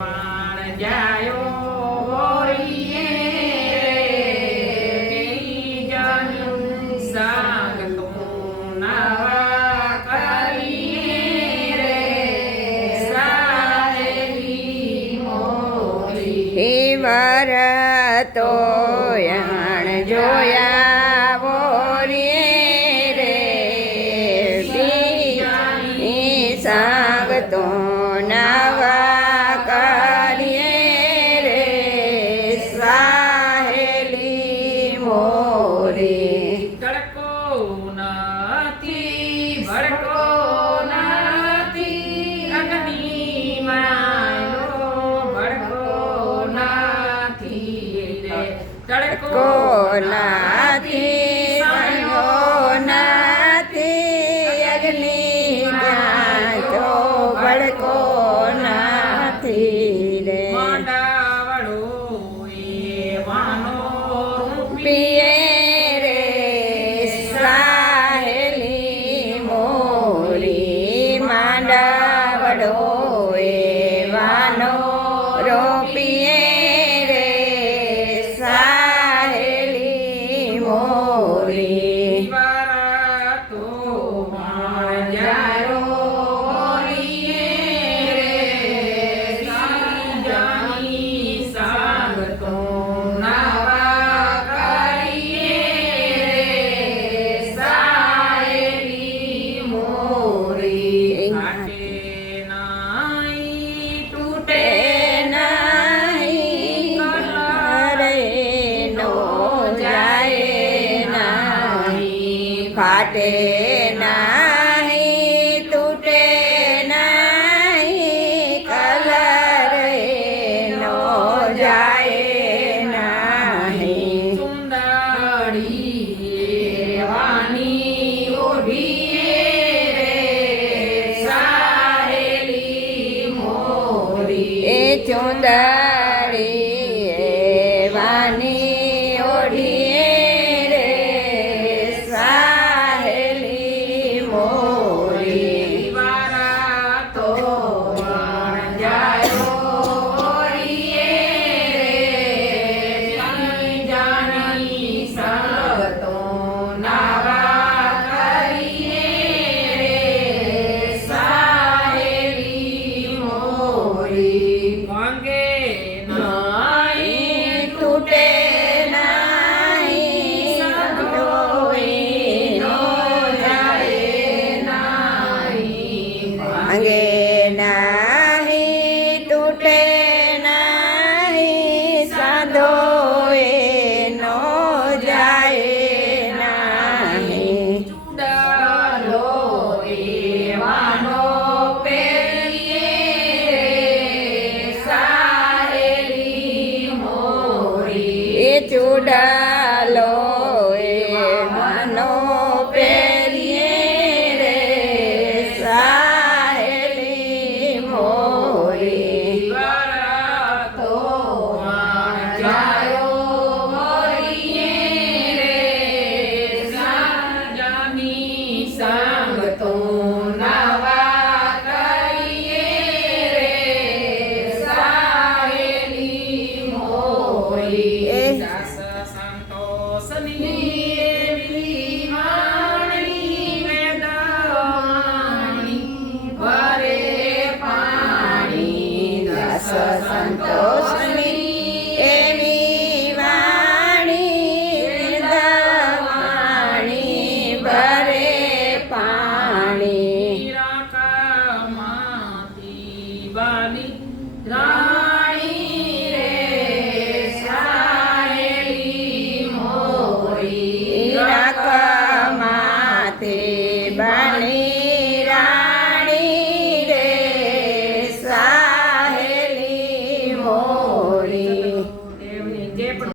જાયો હોરીએ જન સાંગ તું નાવા કરીએ રે સાહેલી મોરી હે વરતો યાણ જોયા વોરીએ રે બીજાની સાંગ તો નવા કરીએ રે સાહેલી મોરી તડકો નથી ભડકો નથી અગ્નિમાં ભડકો નથી રે તડકો કોનાથી સંયો નાથી અગ્નિ જ્ઞાન તો ભડકો નાથી રે માંડાવડો એવાનો પીએ રે સાહેલી મોરી માંડાવડો એવાનો રોપીએ રે સાહેલી મોરી વારા તો જારો હોરીએ રે જાની સાંગ તો નાવા કરીએ રે સાહેલી મોરી ઘાટે નાઈ તૂટે નહીં રે નો જાય નહીં ફાટે નહીં તૂટે નહીં કલર નો જાય નહીં સુંદરી વાની ઓઢીએ રે સાહેલી મોરી એ ચુંદડી વાની ઓઢીએ રે સાહેલી મોરી વારા તો જાયો હોરીએ રે જાની સંગતો નાવા કરીએ રે સાહેલી મોરી ભાંગે નાઈ તૂટે નહીં સંગોઈ નો જાય નાઈ ભાંગે નહીં તૂટે નહીં સાધો નો જાય નહીં ચૂડાલો એવાનો પહેરીએ રે સાહેલી મોરી એ ચૂડાલો એ મનો પહેરીએ રે સાહેલી મોરી વારા તો જાયો હોરીએ રે જાની સંગ તો નાવા કરીએ રે સાહેલી મોરી એ દાસ સંતોષની એવી વાણી વેદવાણી વરે પાણી દાસ સંતોષ